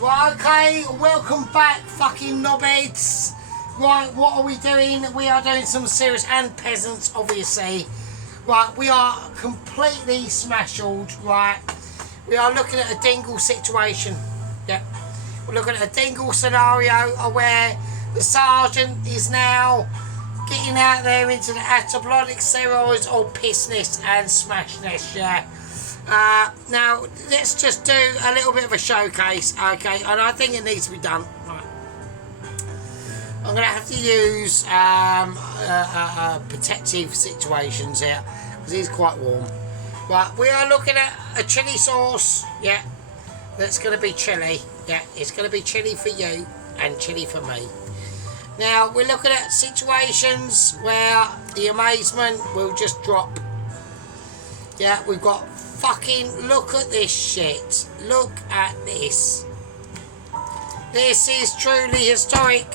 Right, okay, welcome back, fucking knobheads. Right, what are we doing? We are doing some serious, and peasants, obviously. Right, we are completely smashelled, right? We are looking at a dingle situation. Yep. We're looking at a dingle scenario where the sergeant is now getting out there into the atablotic steroids or pissness and smashness, yeah. Now, let's just do a little bit of a showcase, okay, and I think it needs to be done. Right. I'm going to have to use protective situations here, because it's quite warm. Right, we are looking at a chilli sauce, yeah, that's going to be chilli, yeah, it's going to be chilli for you and chilli for me. Now, we're looking at situations where the amazement will just drop. Yeah, we've got fucking, look at this shit. Look at this. This is truly historic.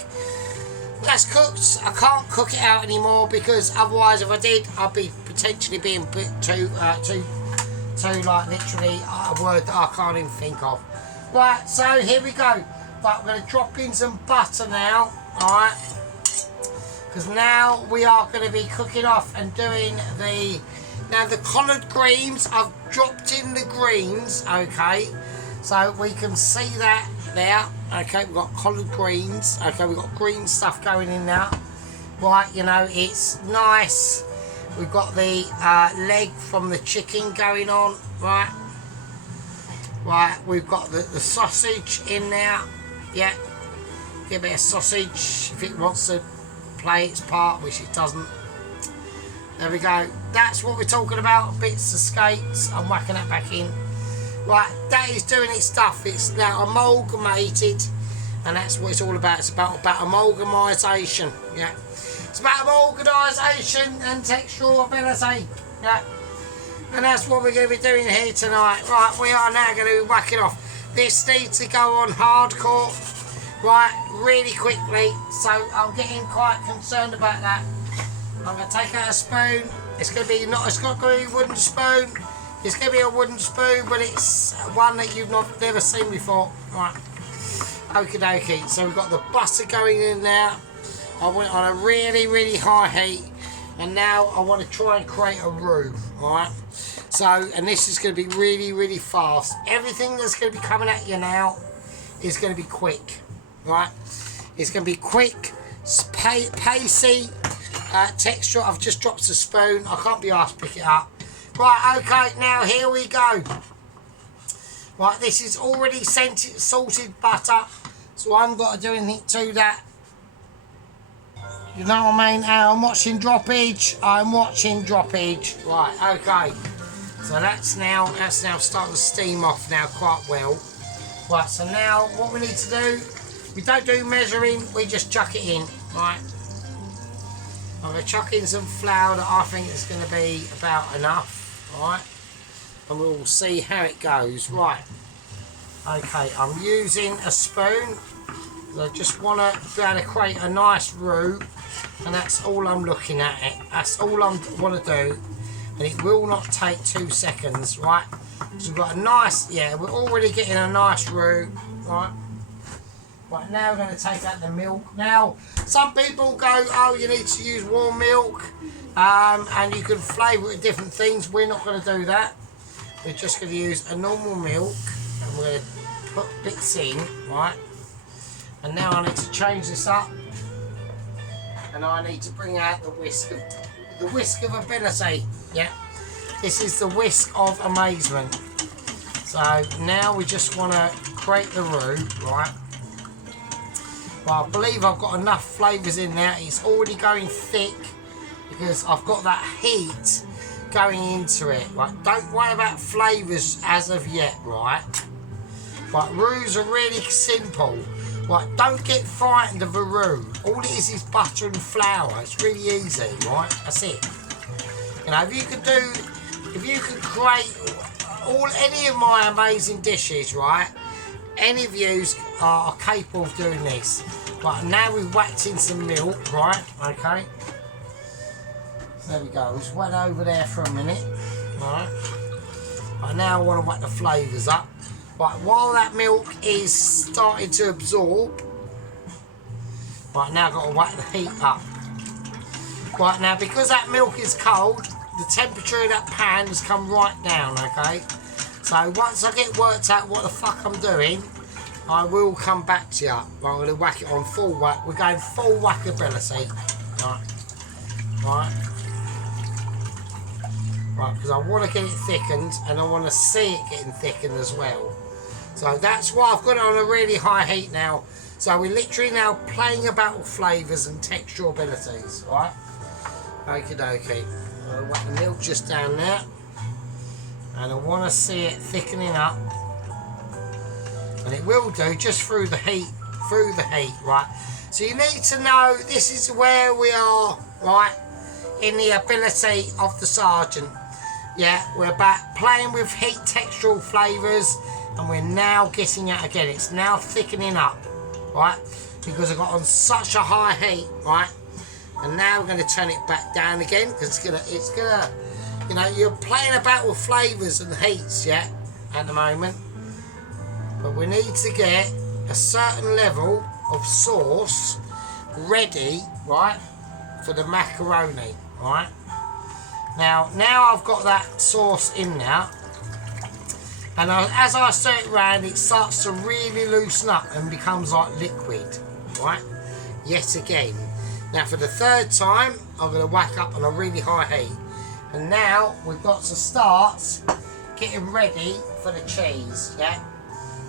That's cooked. I can't cook it out anymore because otherwise, if I did, I'd be potentially being put to like literally a word that I can't even think of. Right, so here we go. But we're going to drop in some butter now. Alright. Because now we are going to be cooking off and doing the... Now the collard greens, I've dropped in the greens, okay, so we can see that there, okay, we've got collard greens, okay, we've got green stuff going in now, right, you know, it's nice, we've got the leg from the chicken going on, right, we've got the sausage in there, yeah, give it a sausage if it wants to play its part, which it doesn't. There we go. That's what we're talking about. Bits of skates. I'm whacking that back in. Right, that is doing its stuff. It's now amalgamated, and that's what it's all about. It's about amalgamation. Yeah, it's about organisation and textual ability. Yeah, and that's what we're going to be doing here tonight. Right, we are now going to be whacking off. This needs to go on hardcore. Right, really quickly. So I'm getting quite concerned about that. I'm going to take out a spoon. It's going to be it's not going to be a wooden spoon. It's going to be a wooden spoon, but it's one that you've never seen before. Right. Okie dokie. So we've got the butter going in now. I want it on a really, really high heat. And now I want to try and create a roux. Alright. So, and this is going to be really, really fast. Everything that's going to be coming at you now is going to be quick. Right. It's going to be quick, pacey. Texture. I've just dropped a spoon. I can't be asked to pick it up. Right, okay, now here we go. Right, this is already salted butter, so I haven't got to do anything to that. You know what I mean? I'm watching droppage. I'm watching droppage. Right, okay. So that's now starting to steam off now quite well. Right, so now what we need to do, we don't do measuring, we just chuck it in. Right. I'm going to chuck in some flour that I think is going to be about enough, right? And we'll see how it goes. Right. Okay, I'm using a spoon. I just want to be able to create a nice roux, and that's all I'm looking at. That's all I want to do, and it will not take 2 seconds, right? So we've got a nice, yeah, we're already getting a nice roux, right? Right, now we're going to take out the milk. Now, some people go, oh, you need to use warm milk, and you can flavour it with different things. We're not going to do that. We're just going to use a normal milk, and we're going to put bits in, right? And now I need to change this up, and I need to bring out the whisk of ability. Yeah, this is the whisk of amazement. So now we just want to create the roux, right? Well, I believe I've got enough flavours in there. It's already going thick because I've got that heat going into it. Right, don't worry about flavours as of yet, right? Right, roux are really simple. Right, don't get frightened of a roux. All it is butter and flour. It's really easy, right? That's it. You know, if you could create any of my amazing dishes, right? Any of you are capable of doing this. Right, now we've whacked in some milk, right? Okay. So there we go. Just wait over there for a minute. Right. Right, now I want to whack the flavours up. Right, while that milk is starting to absorb, right, now I've got to whack the heat up. Right, now because that milk is cold, the temperature of that pan has come right down, okay? So once I get worked out what the fuck I'm doing, I will come back to you. I'm going to whack it on full whack. We're going full whackability. Right. Right. Right, because I want to get it thickened and I want to see it getting thickened as well. So that's why I've got it on a really high heat now. So we're literally now playing about with flavours and texture abilities, right? Okie dokie. I'll whack the milk just down there. And I want to see it thickening up. And it will do just through the heat, right? So you need to know this is where we are, right? In the ability of the sergeant. Yeah, we're back playing with heat, textural flavours, and we're now getting it again. It's now thickening up, right? Because I got on such a high heat, right? And now we're going to turn it back down again because it's gonna, you know, you're playing about with flavours and heats, yeah, at the moment. But we need to get a certain level of sauce ready, right, for the macaroni, right? Now I've got that sauce in now, and as I stir it around, it starts to really loosen up and becomes like liquid, right? Yet again. Now for the third time, I'm going to whack up on a really high heat, and now we've got to start getting ready for the cheese, yeah?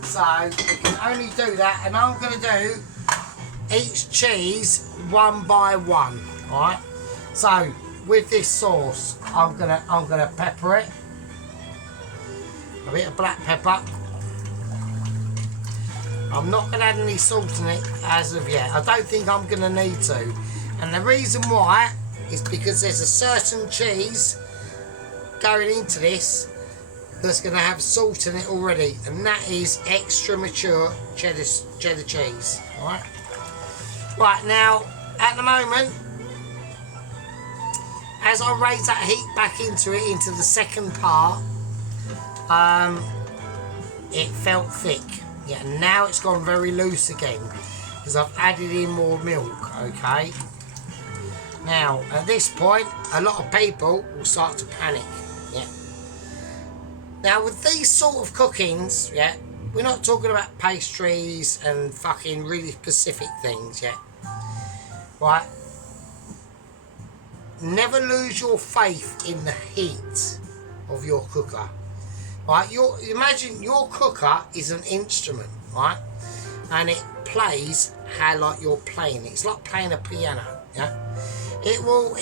So we can only do that, and I'm going to do each cheese one by one, all right? So with this sauce, I'm gonna pepper it, a bit of black pepper. I'm not gonna add any salt in it as of yet. I don't think I'm gonna need to, and the reason why is because there's a certain cheese going into this that's going to have salt in it already, and that is extra mature cheddar cheese. Right. Right, now at the moment, as I raise that heat back into the second part, it felt thick. Yeah, now it's gone very loose again because I've added in more milk. Okay. Now at this point, a lot of people will start to panic. Yeah. Now with these sort of cookings, yeah, we're not talking about pastries and fucking really specific things, yeah. Right? Never lose your faith in the heat of your cooker. Right? Imagine your cooker is an instrument, right? And it plays how like you're playing. It's like playing a piano, yeah. It will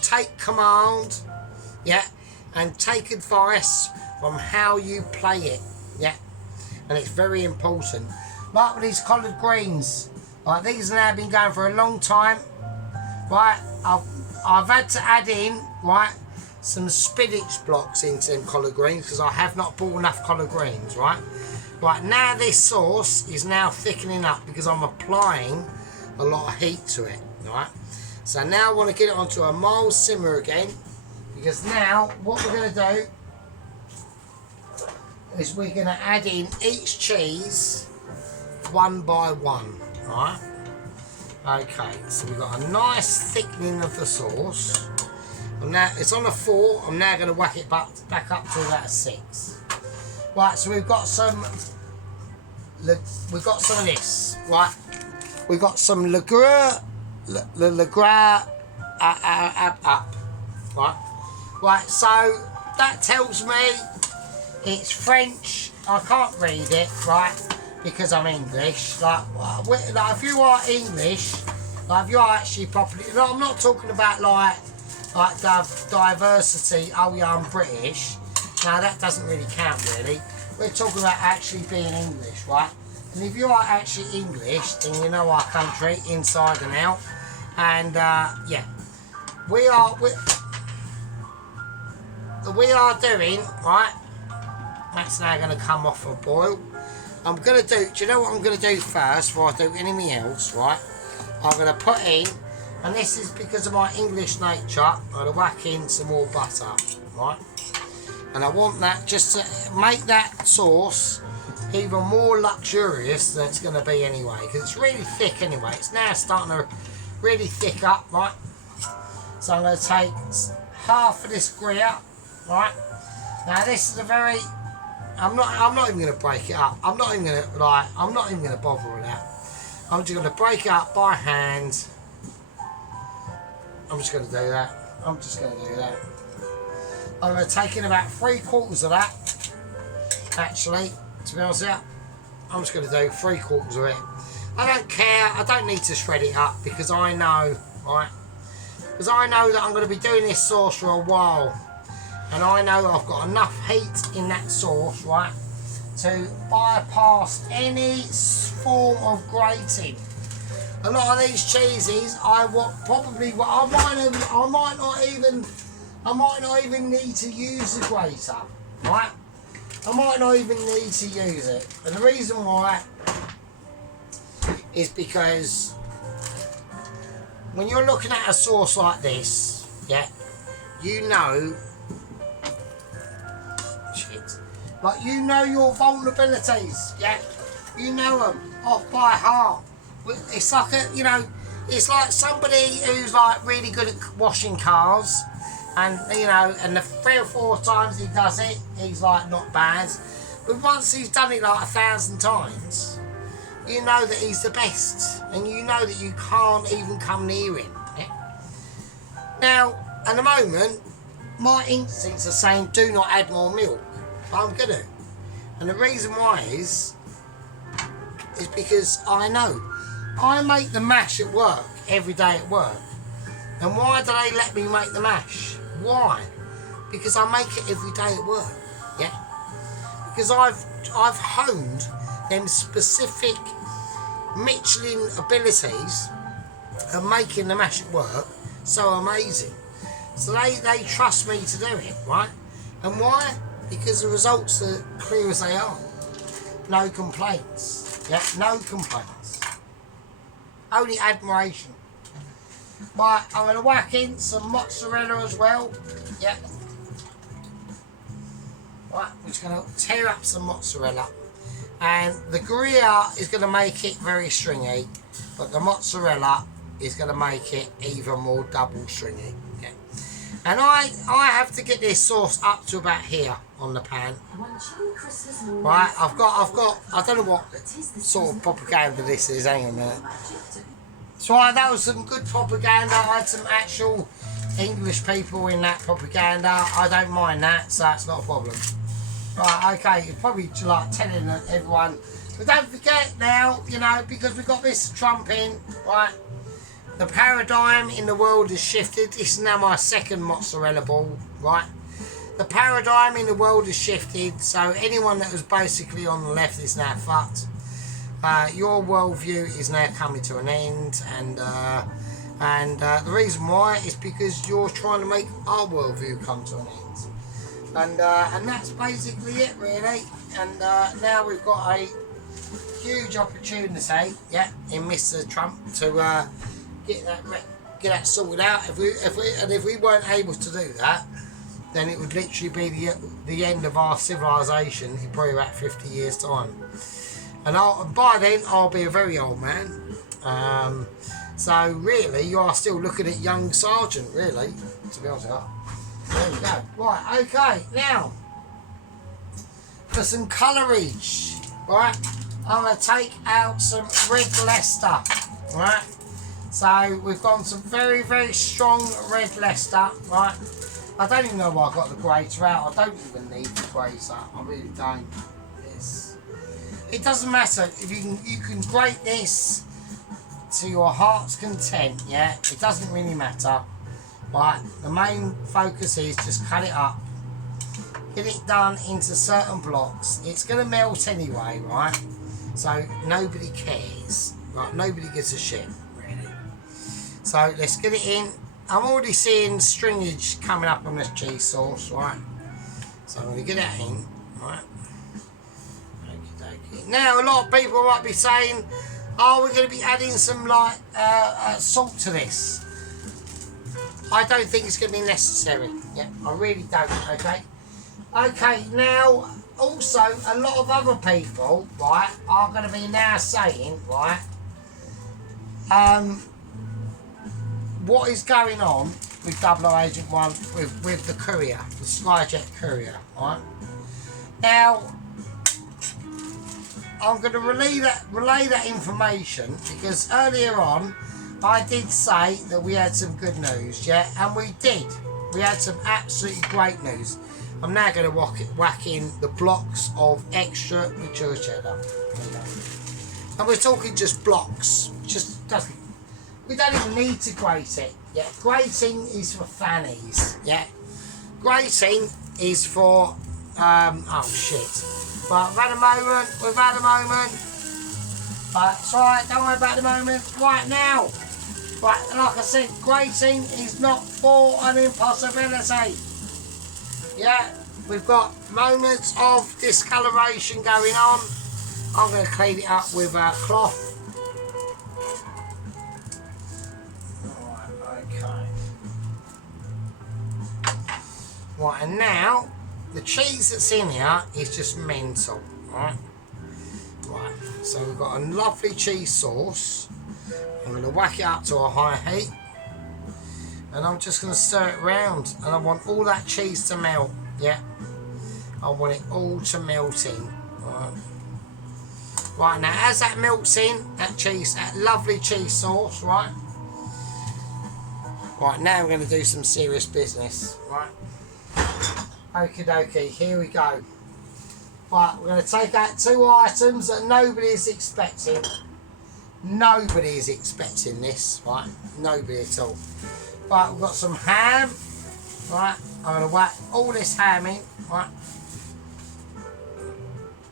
take command, yeah, and take advice from how you play it, yeah. And it's very important. Like with these collard greens, like these have now been going for a long time, right? I've had to add in, right, some spinach blocks into them collard greens because I have not bought enough collard greens, right? Right, now this sauce is now thickening up because I'm applying a lot of heat to it, right? So now I want to get it onto a mild simmer again, because now what we're going to do is we're going to add in each cheese one by one, right? Okay, so we've got a nice thickening of the sauce. And now it's on a 4. I'm now going to whack it back up to about a 6. Right, so we've got some of this, right? We've got some Le Gras up, right? Right, so that tells me it's French. I can't read it, right? Because I'm English. Like if you are English, like if you are actually properly, like, I'm not talking about like diversity. Oh yeah, I'm British. No, that doesn't really count really. We're talking about actually being English, right? And if you are actually English, then you know our country inside and out. And yeah, we are doing, right? That's now going to come off a boil. I'm going to do you know what I'm going to do first before I do anything else, right? I'm going to put in, and this is because of my English nature, I'm going to whack in some more butter, right? And I want that just to make that sauce even more luxurious than it's going to be anyway, because it's really thick anyway. It's now starting to really thick up, right? So I'm going to take half of this Gruyere, right? Now this is a very, I'm not even going to break it up. I'm not even going to bother with that. I'm just going to break it up by hand. I'm just going to do that. I'm going to take in about 3/4 of that. Actually, to be honest with you, I'm just going to do 3/4 of it. I don't care. I don't need to shred it up because I know, right? Because I know that I'm going to be doing this sauce for a while, and I know I've got enough heat in that sauce, right, to bypass any form of grating. A lot of these cheeses, I might not even need to use the grater, right? I might not even need to use it, and the reason why is because when you're looking at a sauce like this, yeah, you know, like you know your vulnerabilities, yeah, you know them off by heart. It's like it's like somebody who's like really good at washing cars, and and the 3 or 4 times he does it, he's like not bad, but once he's done it like 1,000 times, you know that he's the best, and you know that you can't even come near him. Yeah? Now, at the moment, my instincts are saying do not add more milk, but I'm gonna, and the reason why is because I know. I make the mash at work, every day at work. And why do they let me make the mash? Why? Because I make it every day at work, yeah? Because I've honed them specific Michelin abilities of making the mash at work so amazing. So they trust me to do it, right? And why? Because the results are clear as they are. No complaints, yeah? No complaints. Only admiration. Right, I'm going to whack in some mozzarella as well. Yeah. Right, I'm just going to tear up some mozzarella. And the Gruyere is going to make it very stringy, but the mozzarella is going to make it even more double stringy. Yeah. And I have to get this sauce up to about here on the pan. Right, I've got, I don't know what sort of propaganda this is, hang on a minute. So that was some good propaganda. I had some actual English people in that propaganda. I don't mind that, so that's not a problem. Right, okay, you're probably like telling everyone. But don't forget now, because we've got this Trump in, right? The paradigm in the world has shifted. This is now my second mozzarella ball, right? The paradigm in the world has shifted, so anyone that was basically on the left is now fucked. Your worldview is now coming to an end, and the reason why is because you're trying to make our worldview come to an end, and that's basically it, really. And now we've got a huge opportunity, yeah, in Mr. Trump to get that sorted out. If we weren't able to do that, then it would literally be the end of our civilization in probably about 50 years' time. And by then, I'll be a very old man. So really, you are still looking at young sergeant, really, to be honest with you. There we go. Right, okay, now, for some colourage, right, I'm going to take out some red Leicester, right. So we've got some very, very strong red Leicester, right. I don't even know why I got the grater out. I don't even need the grater. I really don't. It doesn't matter if you can grate this to your heart's content, yeah. It doesn't really matter. Right, the main focus is just cut it up, get it done into certain blocks. It's gonna melt anyway, right? So nobody cares, right? Nobody gives a shit, really. So let's get it in. I'm already seeing stringage coming up on this cheese sauce, right? So I'm gonna get that in, right? Now, a lot of people might be saying, oh, we're going to be adding some salt to this. I don't think it's going to be necessary. Yeah, I really don't, okay? Okay, now also a lot of other people, right, are going to be now saying, right, what is going on with 001 with the courier, the Skyjet courier, right? Now, I'm going to relay that information because earlier on I did say that we had some good news, yeah, and we did. We had some absolutely great news. I'm now going to whack in the blocks of extra mature cheddar, and we're talking just blocks. Just doesn't. We don't even need to grate it. Yeah, grating is for fannies. Yeah, grating is for oh shit. But we've had a moment. We've had a moment. But it's alright. Don't worry about the moment. Right now. Right, like I said, grating is not for an impossibility. Yeah, we've got moments of discoloration going on. I'm going to clean it up with a cloth. Right, and now the cheese that's in here is just mental, right? Right, so we've got a lovely cheese sauce. I'm going to whack it up to a high heat, and I'm just going to stir it around, and I want all that cheese to melt, yeah? I want it all to melt in, right? Right, now as that melts in, that cheese, that lovely cheese sauce, right? Right, now we're going to do some serious business, right? Okie dokie, here we go. Right, we're going to take out two items that nobody is expecting. Nobody is expecting this, right? Nobody at all. Right, we've got some ham. Right, I'm going to whack all this ham in, right?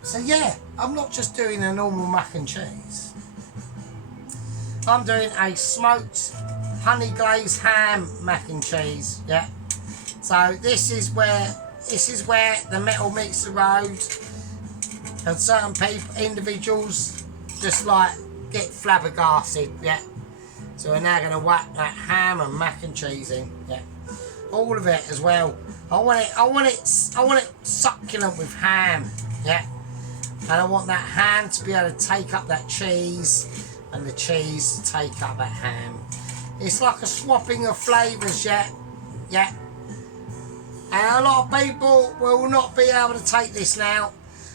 So yeah, I'm not just doing a normal mac and cheese. I'm doing a smoked honey glazed ham mac and cheese, yeah? So this is where the metal meets the road, and certain people, individuals, just like get flabbergasted, yeah. So we're now going to whack that ham and mac and cheese in, yeah. All of it as well. I want it succulent with ham, yeah. And I want that ham to be able to take up that cheese, and the cheese to take up that ham. It's like a swapping of flavours, yeah, yeah. And a lot of people will not be able to take this now.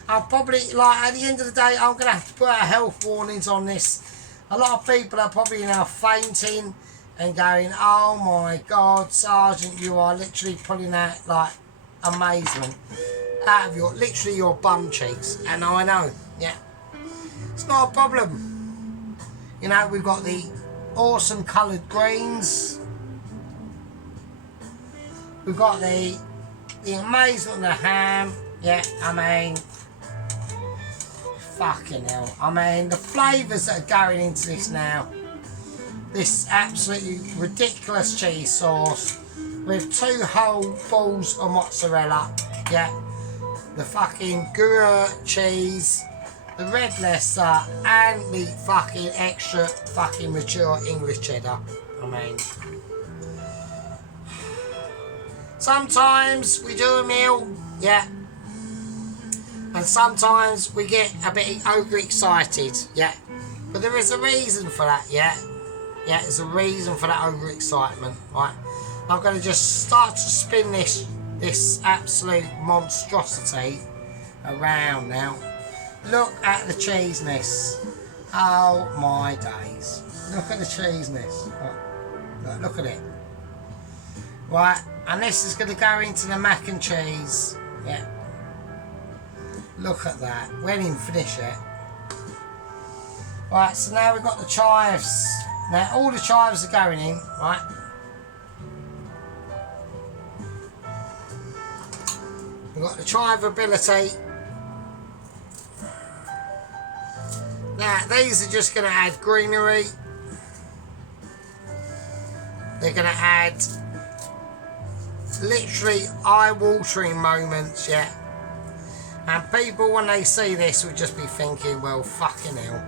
I'll probably, like, at the end of the day, I'm going to have to put out health warnings on this. A lot of people are probably now fainting and going, oh my God, Sergeant, you are literally pulling out, like, amazement out of literally your bum cheeks. And I know, yeah. It's not a problem. You know, we've got the awesome coloured greens. We've got the amazement of the ham. Yeah, I mean, fucking hell. I mean, the flavours that are going into this now. This absolutely ridiculous cheese sauce with 2 whole balls of mozzarella. Yeah, the fucking Gruyere cheese, the red Leicester, and the fucking extra fucking mature English cheddar. I mean, sometimes we do a meal, yeah, and sometimes we get a bit overexcited, yeah, but there is a reason for that, yeah, yeah, there's a reason for that overexcitement, right? I'm going to just start to spin this absolute monstrosity around now. Look at the cheesiness. Oh my days. Look at the cheesiness. Look at it. Right, and this is going to go into the mac and cheese. Yeah. Look at that. We didn't even finish it. Right, so now we've got the chives. Now all the chives are going in, right? We've got the chive ability. Now these are just going to add greenery. They're going to add literally eye-watering moments, yeah. And people, when they see this, will just be thinking, well, fucking hell,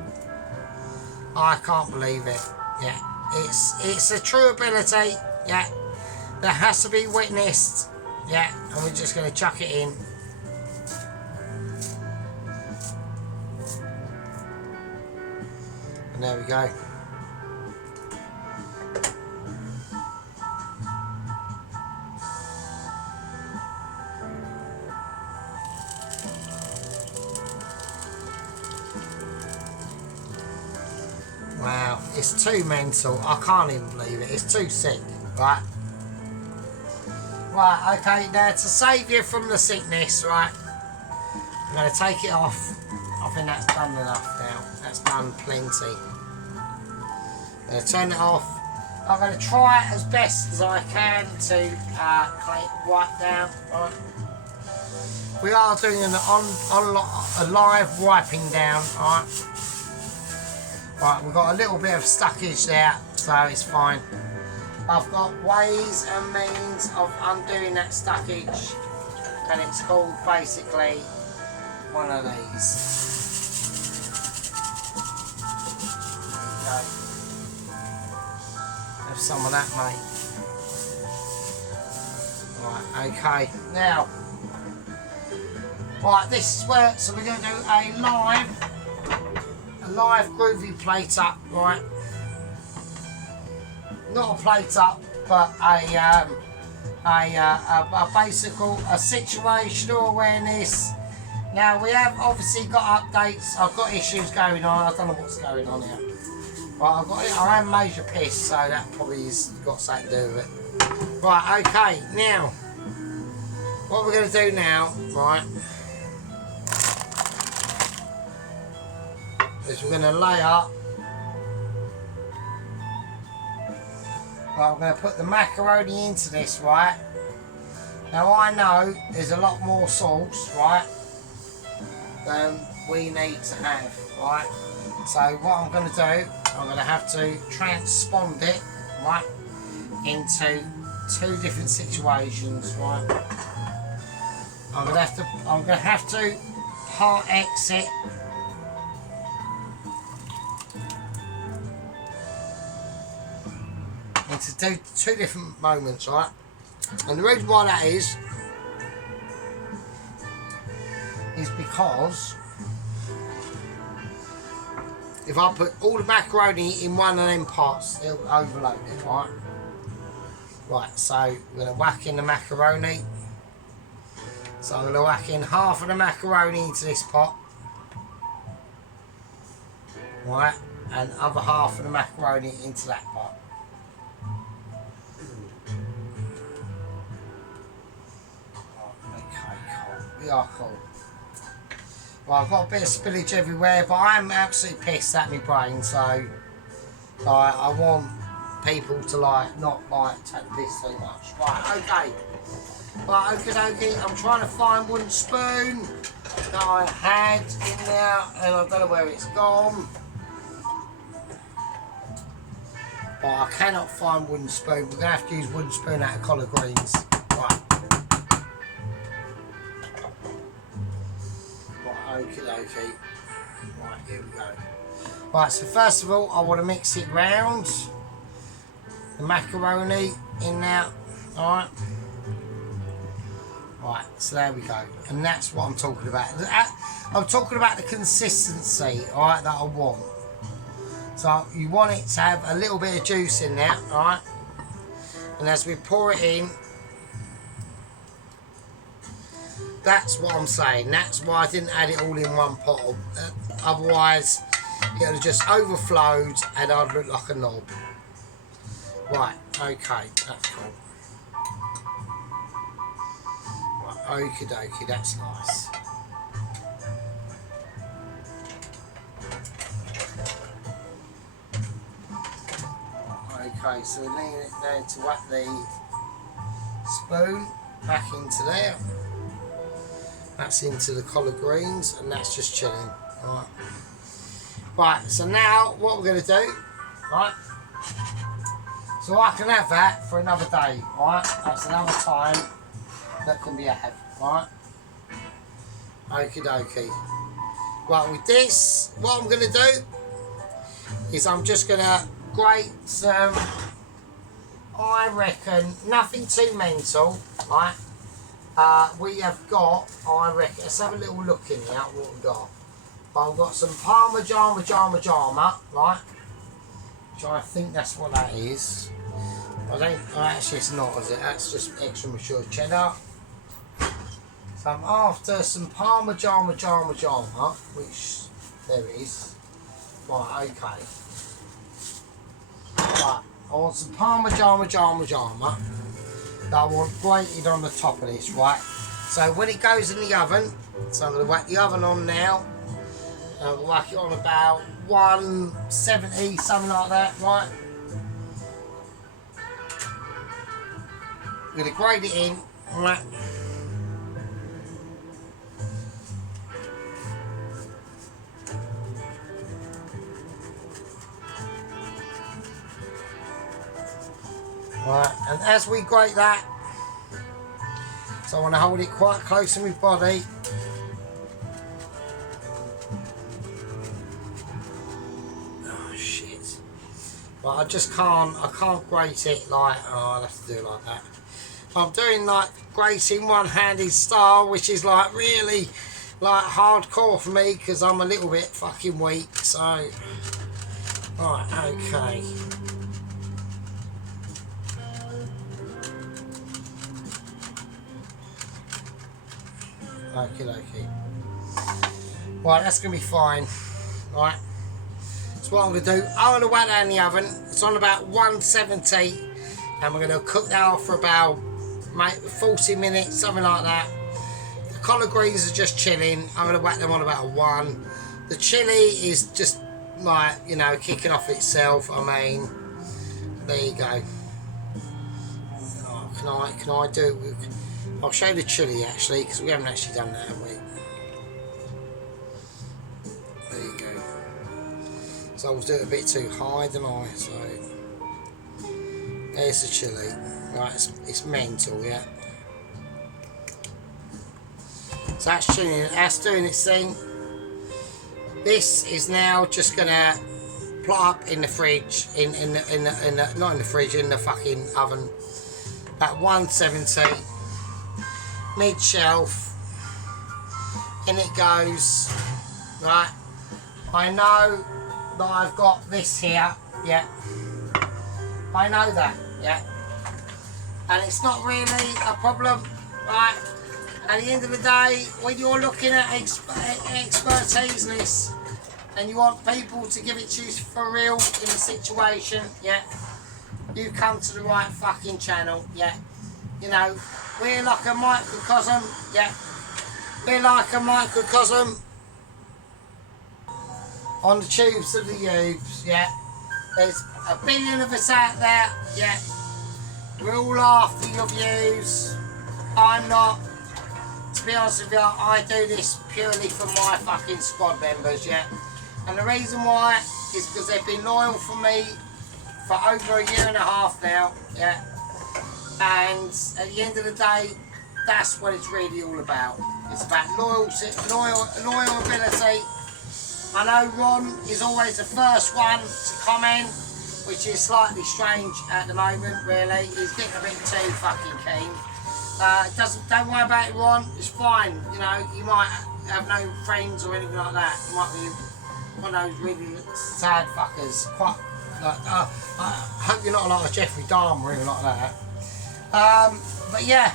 I can't believe it. Yeah, it's a true ability, yeah, that has to be witnessed, Yeah, and we're just going to chuck it in. And there we go. Wow, it's too mental. I can't even believe it. It's too sick, right? Right, okay, now to save you from the sickness, right, I'm going to take it off. I think that's done enough now. That's done plenty. I'm going to turn it off. I'm going to try as best as I can to wipe down, right? We are doing a live wiping down, right? Right, we've got a little bit of stuckage there, so it's fine. I've got ways and means of undoing that stuckage, and it's called basically one of these. Okay. Have some of that, mate. Right, okay. Now, right, this is where, so we're going to do a live groovy plate up, right? Not a plate up, but a situational awareness. Now we have obviously got updates. I've got issues going on. I don't know what's going on here. Right, I am major pissed, so that probably has got something to do with it. Right, okay. Now, what we're going to do now, right, is we're going to lay up. Right, I'm going to put the macaroni into this, right? Now I know there's a lot more sauce, right, than we need to have, right? So what I'm going to do, I'm going to have to transpond it, right, into two different situations, right? I'm going to have to part exit. To do two different moments, right? And the reason why that is because if I put all the macaroni in one of them pots, it'll overload it, right? Right, so we're going to whack in the macaroni. So I'm going to whack in half of the macaroni into this pot, right? And the other half of the macaroni into that pot. We are cool. Well, I've got a bit of spillage everywhere, but I'm absolutely pissed at my brain, so I want people to not take the piss too much. Right, okay. Right, okay, I'm trying to find wooden spoon that I had in there, and I don't know where it's gone. But I cannot find wooden spoon. We're going to have to use wooden spoon out of collard greens. Right. Okie dokie. Right, here we go. Right, so first of all, I want to mix it round. The macaroni in there. Alright. Right, so there we go. And that's what I'm talking about. I'm talking about the consistency, alright, that I want. So you want it to have a little bit of juice in there, alright? And as we pour it in, that's what I'm saying. That's why I didn't add it all in one pot. Otherwise, it would have just overflowed and I'd look like a knob. Right, okay, that's cool. Right, okie dokie, that's nice. Okay, so we're leaving it now to whack the spoon back into there. That's into the collard greens, and that's just chilling. Right. Right, so now what we're going to do, right? So I can have that for another day, right? That's another time that can be had, right? Okie dokie. Right, with this, what I'm going to do is I'm just going to grate some, I reckon, nothing too mental, right? we have got, I reckon, let's have a little look in here what we've got. I've got some Parmesan, right? Which I think that's what that is. Actually it's not, is it? That's just extra mature cheddar. So I'm after some Parmesan, which there is. Right, okay. Right, I want some Parmesan that I want grated on the top of this, right? So when it goes in the oven, so I'm going to whack the oven on now. I'll whack it on about 170, something like that, right? I'm going to grate it in, right? Right, and as we grate that, so I want to hold it quite close to my body. Oh shit. But I just can't grate it like, I'll have to do it like that. I'm doing like grating one-handed style, which is like really like hardcore for me because I'm a little bit fucking weak, so. Right, okay. Okay. Right, that's going to be fine. Right. So what I'm going to do, I'm going to whack that in the oven. It's on about 170. And we're going to cook that off for about 40 minutes, something like that. The collard greens are just chilling. I'm going to whack them on about a 1. The chilli is just like, you know, kicking off itself. I mean, there you go. Oh, can I do it with... I'll show you the chilli actually, because we haven't actually done that, have we? There you go. So I was doing it a bit too high, didn't I? So there's the chilli. Right, it's mental, yeah. So that's chilling, that's doing its thing. This is now just gonna plot up in the fridge, in the not in the fridge, in the fucking oven. At 170. Mid-shelf, in it goes, right? I know that I've got this here, yeah. I know that, yeah. And it's not really a problem, right? At the end of the day, when you're looking at expertise in this, and you want people to give it to you for real in a situation, yeah, you come to the right fucking channel, yeah. You know, we're like a microcosm, yeah. We're like a microcosm on the tubes of the Ubes, yeah. There's a billion of us out there, yeah. We're all after your views. I'm not. To be honest with you, I do this purely for my fucking squad members, yeah. And the reason why is because they've been loyal for me for over a year and a half now, yeah. And at the end of the day, that's what it's really all about. It's about loyalty, loyalability. I know Ron is always the first one to comment, which is slightly strange at the moment, really. He's getting a bit too fucking keen. Don't worry about it, Ron. It's fine. You know, you might have no friends or anything like that. You might be one of those really sad fuckers. Quite like, I hope you're not like a Jeffrey Dahmer or anything like that. But yeah,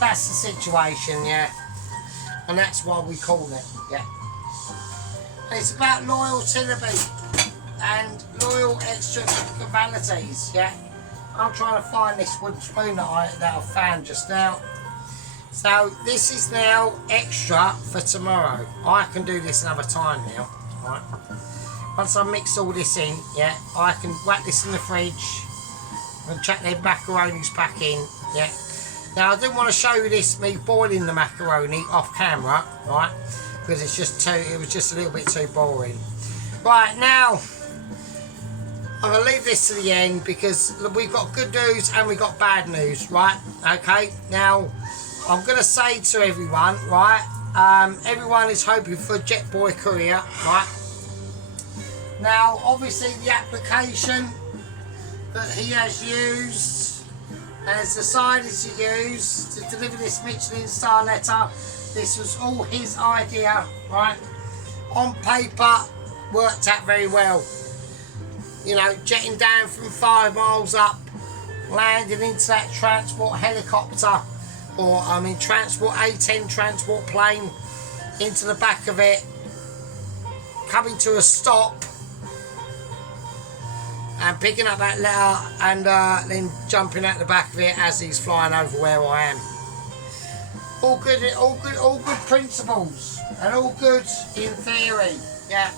that's the situation, yeah, and that's why we call it, yeah. And it's about loyalty and loyal extravagalities, yeah. I'm trying to find this wooden spoon that I found just now. So this is now extra for tomorrow. I can do this another time now, right? Once I mix all this in, yeah, I can whack this in the fridge and chuck their macaronis back in, yeah. Now I didn't want to show you this, me boiling the macaroni off camera, right? Because it was just a little bit too boring. Right, now I'm going to leave this to the end because we've got good news and we've got bad news, right? Okay, now I'm going to say to everyone, right, everyone is hoping for a Jet Boy career, right? Now, obviously the application that he has used and has decided to use to deliver this Michelin star letter. This was all his idea, right? On paper, worked out very well. You know, jetting down from 5 miles up, landing into that transport helicopter, or I mean transport A10 transport plane, into the back of it, coming to a stop, and picking up that letter, and then jumping out the back of it as he's flying over where I am. All good, all good principles, and all good in theory, yeah.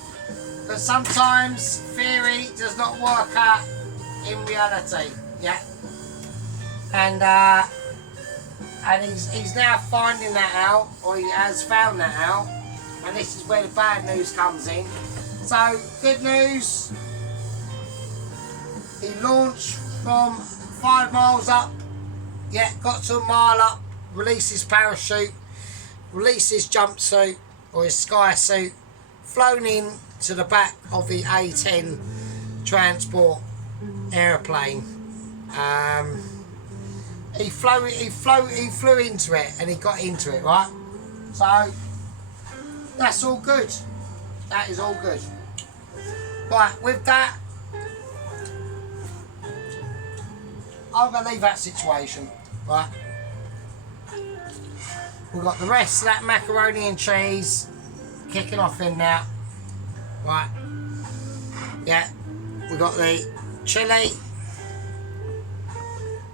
But sometimes theory does not work out in reality, yeah. And he's now finding that out, or he has found that out, and this is where the bad news comes in. So, good news, he launched from 5 miles up, yeah, got to a mile up, released his parachute, released his jumpsuit, or his sky suit, flown in to the back of the A10 transport aeroplane. He flew into it, and he got into it, right? So that's all good. That is all good. Right, with that, I'm gonna leave that situation, right? We've got the rest of that macaroni and cheese kicking off in now, right? Yeah, we've got the chili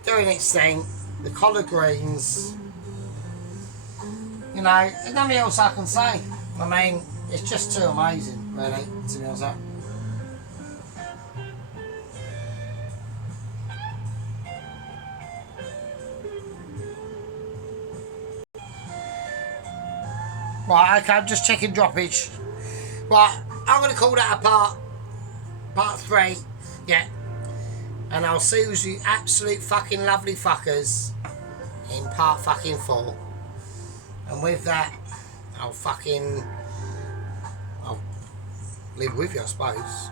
doing its thing, the collard greens. You know, there's nothing else I can say. I mean, it's just too amazing, really, to be honest. Right, okay, I'm just checking droppage. Right, I'm going to call that a part 3, yeah. And I'll see you absolute fucking lovely fuckers in part fucking 4. And with that, I'll live with you, I suppose.